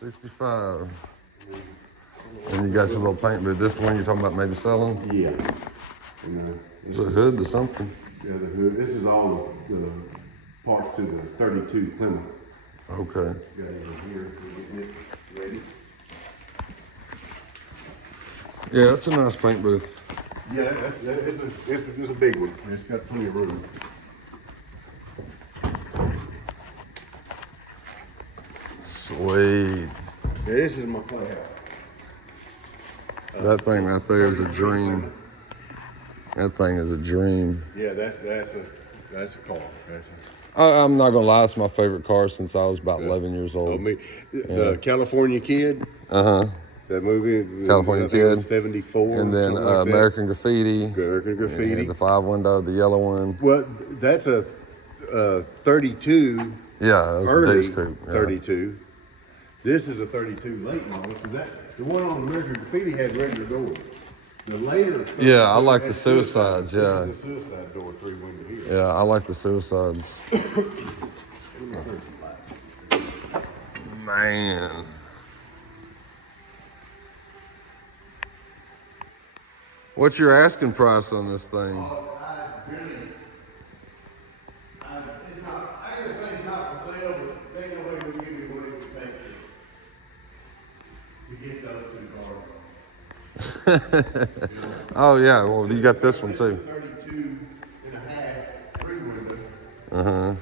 65. And you got your little paint booth. This one you're talking about maybe selling? Yeah. It's a hood or something. Yeah, the hood. This is all the parts to the 32 Plymouth. Okay. Got it in here. We're getting it ready. Yeah, that's a nice paint booth. Yeah, it's a big one. It's got plenty of room. Sweet. Yeah, this is my playhouse. That thing right there is a dream. That thing is a dream. Yeah, that's a car. I'm not gonna lie, it's my favorite car since I was about 11 years Oh, old. me. The California Kid. Uh-huh. That movie. California I think it was Kid. 74. And then something like that. American Graffiti. American Graffiti. Yeah, the 5-window, the yellow one. Well, that's a 32. Yeah, that was a Early Deuce Coupe. Yeah. 32. This is a 32 late model. So the one on American Graffiti had regular doors. The later. Yeah, I like the had Suicides, This yeah. is the suicide door, 3-window here. Yeah, I like the Suicides. Man. What's your asking price on this thing? Oh yeah, well you got this one too. 32 and a half, 3-window. Uh-huh.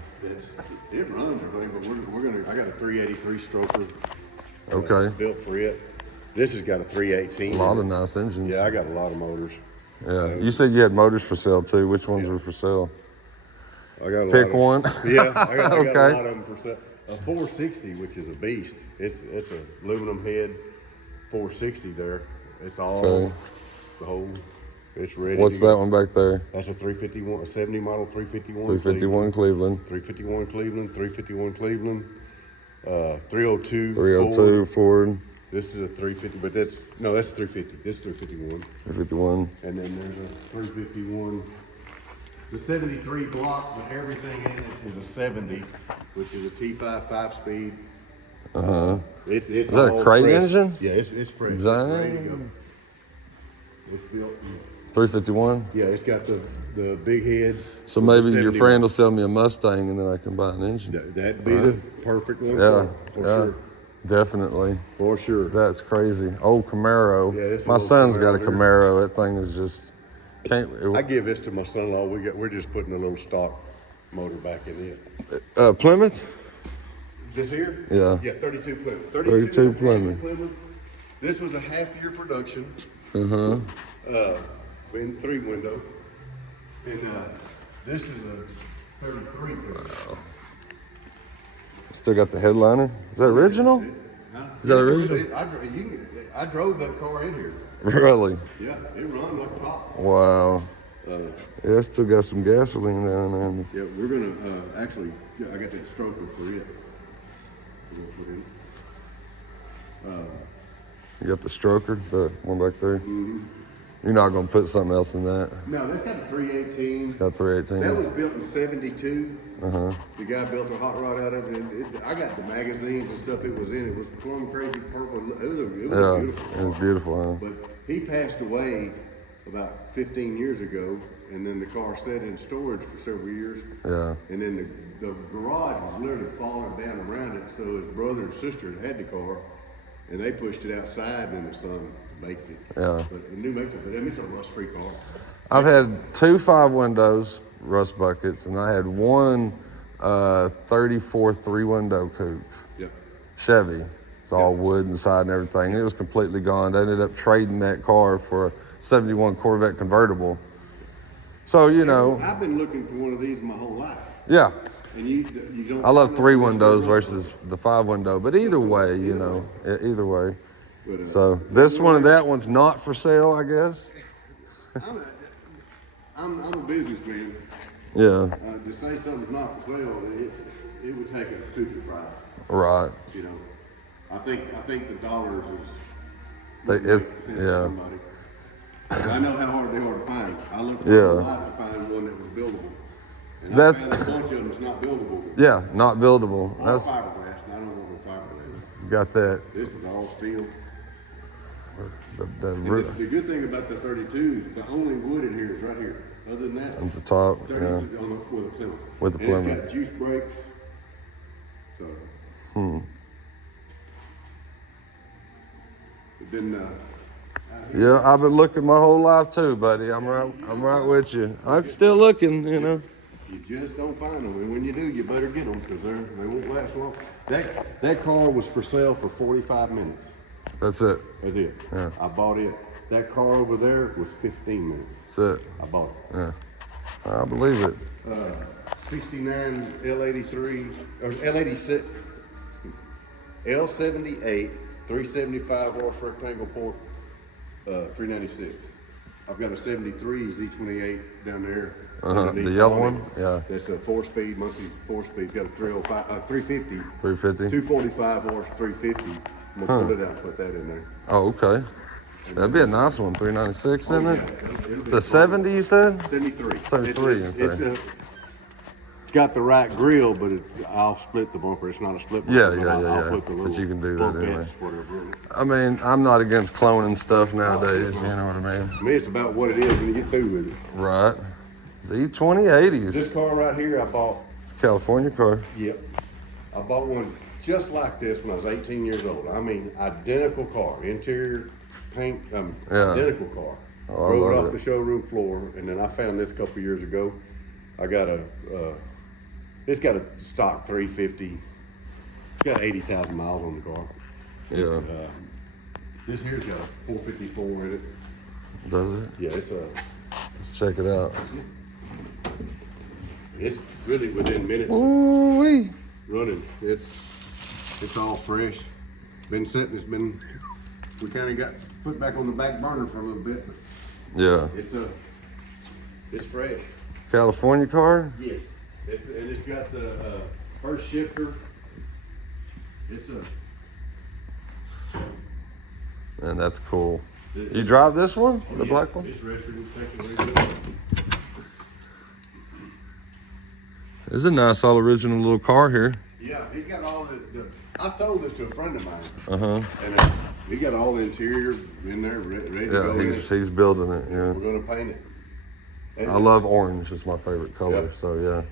It runs everything, but we're gonna. I got a 383 stroker. Okay. Built for it. This has got a 318. A lot of nice engines. Yeah, I got a lot of motors. Yeah. You said you had motors for sale too. Which ones were for sale? I got a Pick lot of, one. Yeah, I got Okay. a lot of them for sale. A 460, which is a beast. It's a aluminum head 460 there. It's all Okay. the whole. It's ready. What's to go. that one back there? That's a 351, a 70 model 351. 351 Cleveland. 351 Cleveland, 351 Cleveland, 302. 302 Ford. This is a 350, but that's 350. This is 351. 351. And then there's a 351. The 73 block, but everything in it is a 70, which is a T5 5-speed. Uh-huh. It's Is that a all crate fresh. engine? Yeah, it's fresh. It's Dang. ready to go. It's built. 351. Yeah, it's got the big heads. So with the maybe your 70. friend will sell me a Mustang and then I can buy an engine. That'd be the perfect one. Yeah, for yeah, sure. definitely. For sure. That's crazy. Old Camaro. Yeah, this is My old son's got a Camaro here. Camaro. That thing is just can't. I give this to my son-in-law. We're just putting a little stock motor back in it. Plymouth. This here? Yeah. Yeah, 32 Plymouth. 32 Plymouth. This was a half-year production. Uh-huh. In 3-window. And this is a 33 Plymouth. Still got the headliner. Is that original? Huh? Is that original? I drove that car in here. Really? Yeah, it runs like top. Wow. Yeah, it's still got some gasoline down there. Yeah, we're gonna actually. I got that stroker for it. We're gonna put in. You got the stroker, the one back there. You're not gonna put something else in that. No, that's got a 318. Got 318. That was built in 72. Uh-huh. The guy built a hot rod out of it. I got the magazines and stuff it was in. It was plum crazy purple. It was a Yeah, beautiful it was car. beautiful, huh? But he passed away about 15 years ago, and then the car sat in storage for several years. Yeah. And then the garage was literally falling down around it, so his brother and sister had the car, and they pushed it outside, and then the son baked it. Yeah. But the new makeup, but I mean, it's a rust-free car. I've had 2 5-windows rust buckets, and I had one 34 3-window coupe Yep. Chevy. It's all wood inside and everything. It was completely gone. I ended up trading that car for a 71 Corvette convertible. So, you know, I've been looking for one of these my whole life, yeah. and you don't. I love find 3 them windows unless versus the 5-window, but either way, you know, either way. But, So this one and that one's not for sale, I guess. I'm a businessman. Yeah, To say something's not for sale, it would take a stupid price. right. You know, I think the dollars It's to yeah, somebody. I know how hard they are to find. I looked Yeah. for a lot to find one that was buildable. And That's- I found a bunch of them that's not buildable. yeah, not buildable. All That's fiberglass, and I don't want no fiberglass. got that. This is all steel. The And the good thing about the 32 is the only wood in here is right here. Other than that, at the top, 32 yeah. with a Plymouth. With the And Plymouth. it's got juice brakes. So. But then, Yeah, I've been looking my whole life too, buddy. I'm right with you. I'm still looking, you know. you just don't find them, and when you do, you better get them because they won't last long. That car was for sale for 45 minutes. That's it. That's it. Yeah. I bought it. That car over there was 15 minutes. That's it. I bought it. Yeah. I believe it. 69 L83 or L86, L78, 375 horse rectangle port, 396. I've got a 73 Z28 down there. The yellow one? Yeah. That's a 4-speed, mostly 4-speed. Got a 350. 350. 245 horse, 350. I'm gonna pull it out and put that in there. Oh, okay. That'd be a nice one. 396, isn't it? It'll be It's a 70, you said? 73. 73, It's okay. it's got the right grill, but I'll split the bumper. It's not a split bumper. Yeah, but yeah, I'll yeah. put the But little you can do that bump anyway. ends, whatever in it. I mean, I'm not against cloning stuff nowadays. You know what I mean? To me, it's about what it is when you get through with it. Right. Z2080s. This car right here, I bought. California car. Yep. I bought one just like this when I was 18 years old. I mean, identical car, interior paint, Yeah. identical car. Oh, I Drove it love off it. the showroom floor, and then I found this a couple years ago. I got it's got a stock 350. It's got 80,000 miles on the car. Yeah. This here's got a 454 in it. Does it? Yeah, Let's check it out. it's really within minutes of Ooh-wee. running. It's all fresh. Been sitting. We kind of got put back on the back burner for a little bit. But Yeah. it's fresh. California car? Yes. It's got the first shifter. It's a. Man, that's cool. You drive this one? The black one? It's registered in Texas. It's a nice, all original little car here. Yeah, he's got all the. I sold this to a friend of mine. Uh-huh. And he got all the interior in there ready to go. Yeah, he's building it, yeah. We're gonna paint it. And I love orange. It's my favorite color, Yeah. so yeah.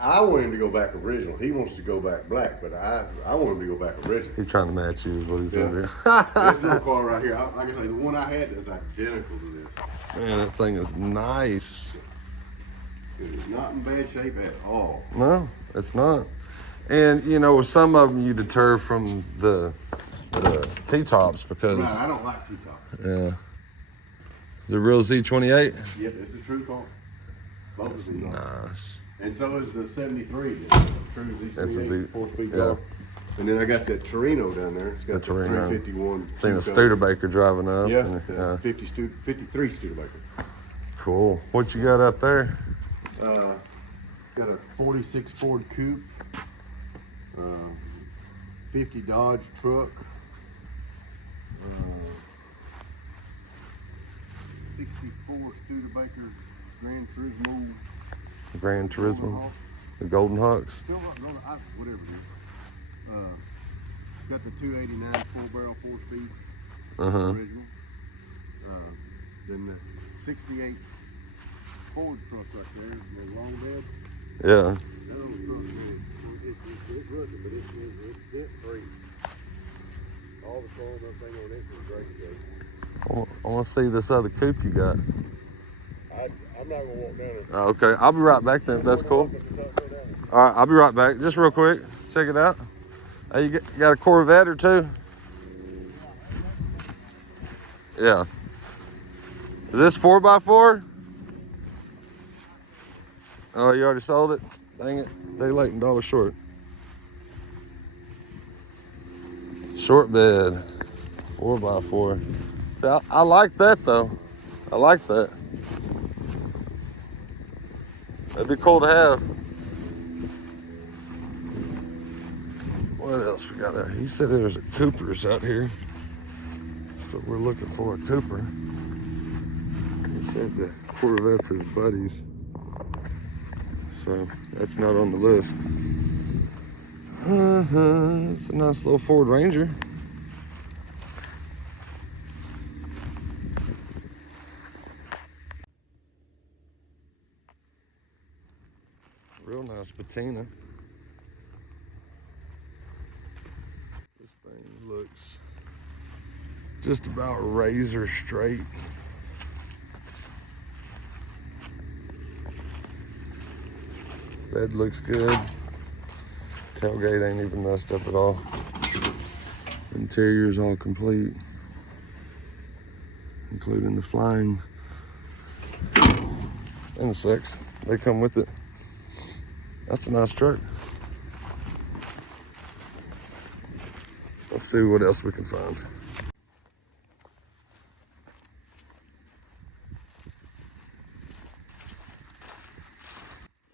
I want him to go back original. He wants to go back black, but I want him to go back original. He's trying to match you is what he's doing here. This little car right here, like I say, the one I had is identical to this. Man, that thing is nice. It is not in bad shape at all. No, it's not. And, you know, with some of them you deter from the T-tops because, No, I don't like T-top. yeah. Is it real Z28? Yep, it's a true car. Both of these are. Nice. And so is the 73. It's a true That's a Z- Z28 4-speed yeah. car. And then I got that Torino down there. It's got The the Torino. 351. Seen a two-tone. Studebaker driving up. Yeah, and, yeah. 53 Studebaker. Cool. What you got out there? Got a 46 Ford Coupe, 50 Dodge truck, 64 Studebaker Grand Turismo. Gran Turismo. The Golden Hawks. Whatever it is. Got the 289 4-barrel 4-speed Uh-huh. original. Then the 68 Ford truck right there, the long bed. Yeah. That old truck it's rugged, but it's dent free. All the chrome, everything on it is great shape. I want to see this other coupe you got. I'm not gonna walk down there. Oh, okay, I'll be right back then. That's cool. All right, I'll be right back. Just real quick, check it out. Hey, you got a Corvette or two? Yeah. Is this 4x4? Oh, you already sold it? Dang it, day late and dollar short. Short bed, 4x4. See, I like that though. I like that. That'd be cool to have. What else we got out here? He said there was a Cooper's out here. But we're looking for a Cooper. He said the Corvette's his buddies. So that's not on the list. It's a nice little Ford Ranger. Real nice patina. This thing looks just about razor straight. Bed looks good. Tailgate ain't even messed up at all. Interior's all complete, including the flying insects. They come with it. That's a nice truck. Let's see what else we can find.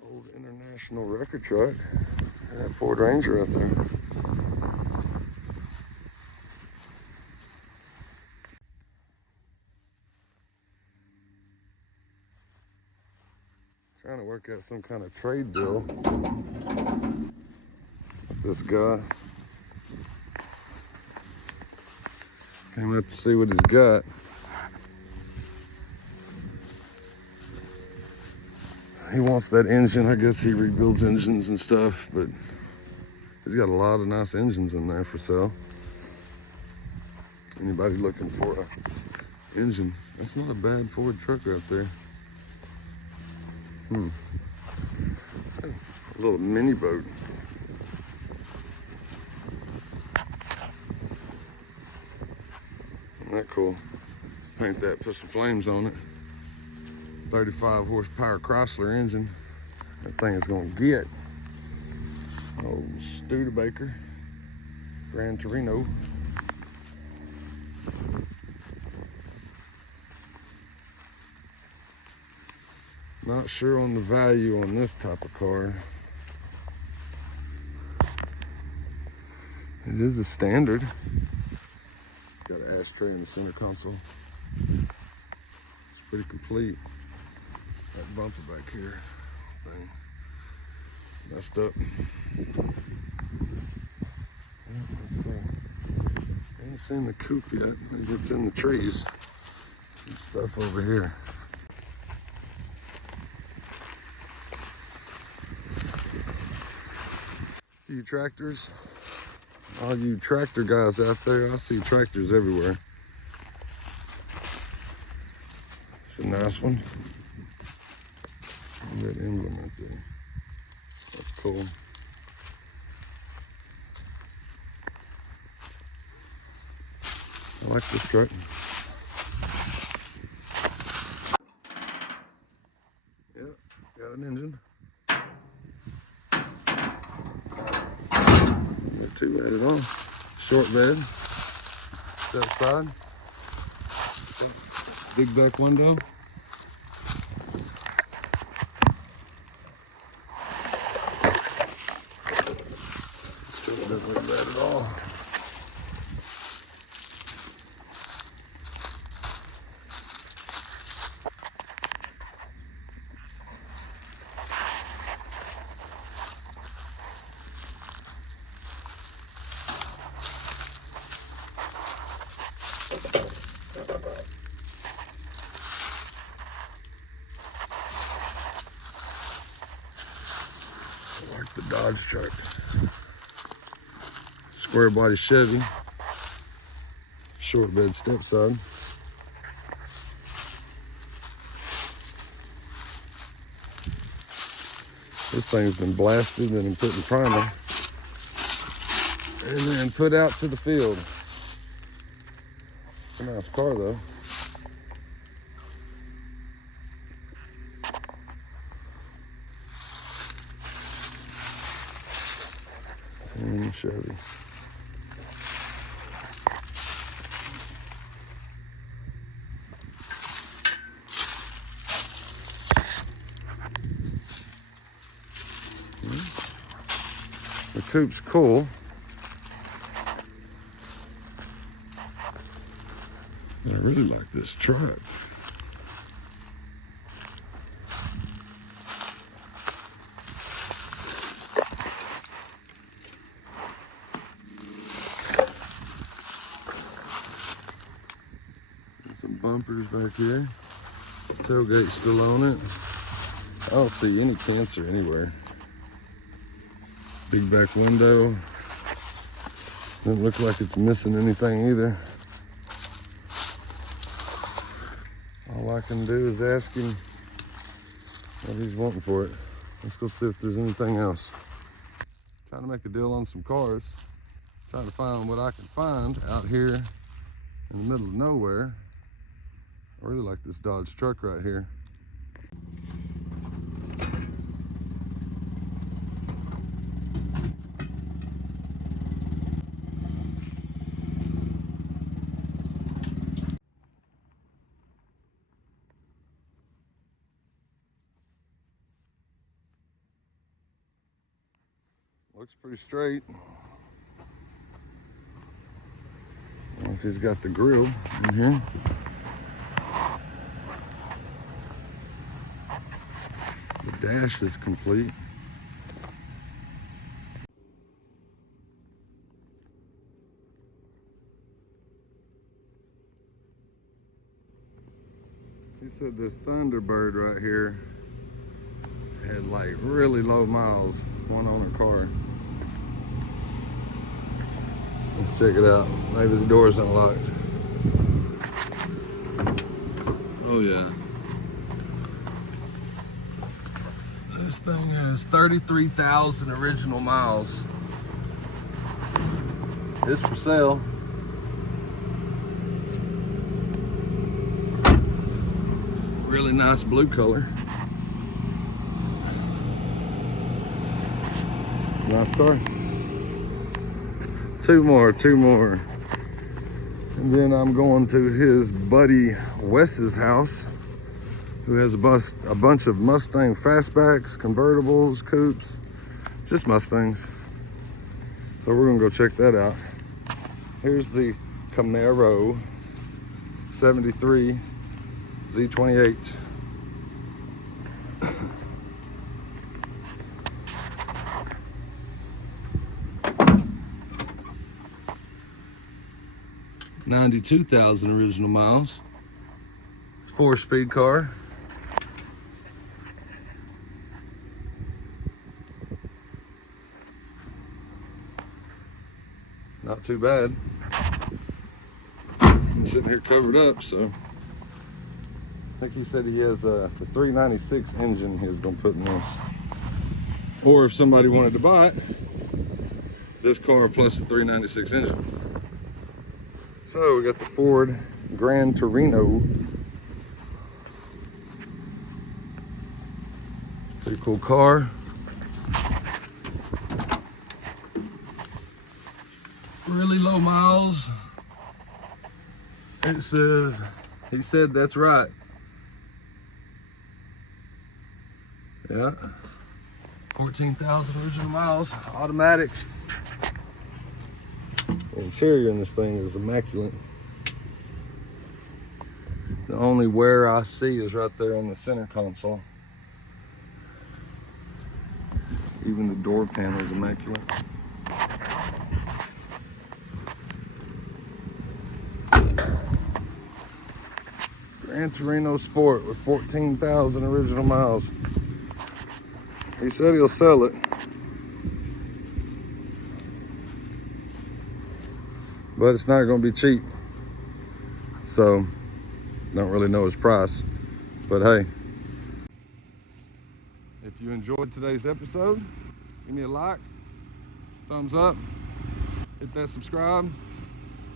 Old International record truck. That Ford Ranger out there. Trying to work out some kind of trade deal with this guy. Came up to see what he's got. He wants that engine. I guess he rebuilds engines and stuff, but he's got a lot of nice engines in there for sale. Anybody looking for an engine? That's not a bad Ford truck right there. A little mini boat. Isn't that cool? Paint that, put some flames on it. 35 horsepower Chrysler engine. That thing is gonna get. Oh, Studebaker, Gran Torino. Not sure on the value on this type of car. It is a standard. Got an ashtray in the center console. It's pretty complete. That bumper back here, thing messed up. Let's see. I haven't seen the coupe yet. Maybe it's in the trees. Some stuff over here. You tractors, all you tractor guys out there, I see tractors everywhere. It's a nice one. And that emblem right there. That's cool. I like this truck. Yeah, got an engine. Not too bad at all. Short bed. Step side. Big back window. Doesn't look bad at all. I like the Dodge truck. Square body Chevy. Short bed step side. This thing's been blasted and put in primer. And then put out to the field. It's a nice car though. And Chevy. The coupe's cool. But I really like this truck. bumpers back here. Tailgate's still on it. I don't see any cancer anywhere. Big back window. Doesn't look like it's missing anything either. All I can do is ask him what he's wanting for it. Let's go see if there's anything else. Trying to make a deal on some cars. Trying to find what I can find out here in the middle of nowhere. I really like this Dodge truck right here. Looks pretty straight. I don't know if he's got the grill in here. The dash is complete. He said this Thunderbird right here had like really low miles, one owner car. Let's check it out. Maybe the door's unlocked. Oh yeah. This thing has 33,000 original miles. It's for sale. Really nice blue color. Nice car. Two more. And then I'm going to his buddy Wes's house, who has a bunch of Mustang fastbacks, convertibles, coupes, just Mustangs. So we're gonna go check that out. Here's the Camaro 73 Z28. $92,000 original miles. 4-speed car. Not too bad. I'm sitting here covered up, so I think he said he has the 396 engine he was gonna put in this. Or if somebody wanted to buy it, this car plus the 396 engine. So we got the Ford Gran Torino. Pretty cool car. Really low miles. It says, he said that's right. Yeah. 14,000 original miles, automatic. The interior in this thing is immaculate. The only wear I see is right there in the center console. Even the door panel is immaculate. Gran Torino Sport with 14,000 original miles. He said he'll sell it, but it's not going to be cheap. So, don't really know his price. But hey, if you enjoyed today's episode, give me a like, thumbs up, hit that subscribe,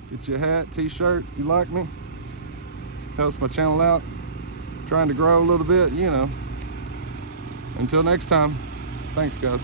get you a hat, t-shirt if you like me. Helps my channel out. Trying to grow a little bit, you know. Until next time, thanks guys.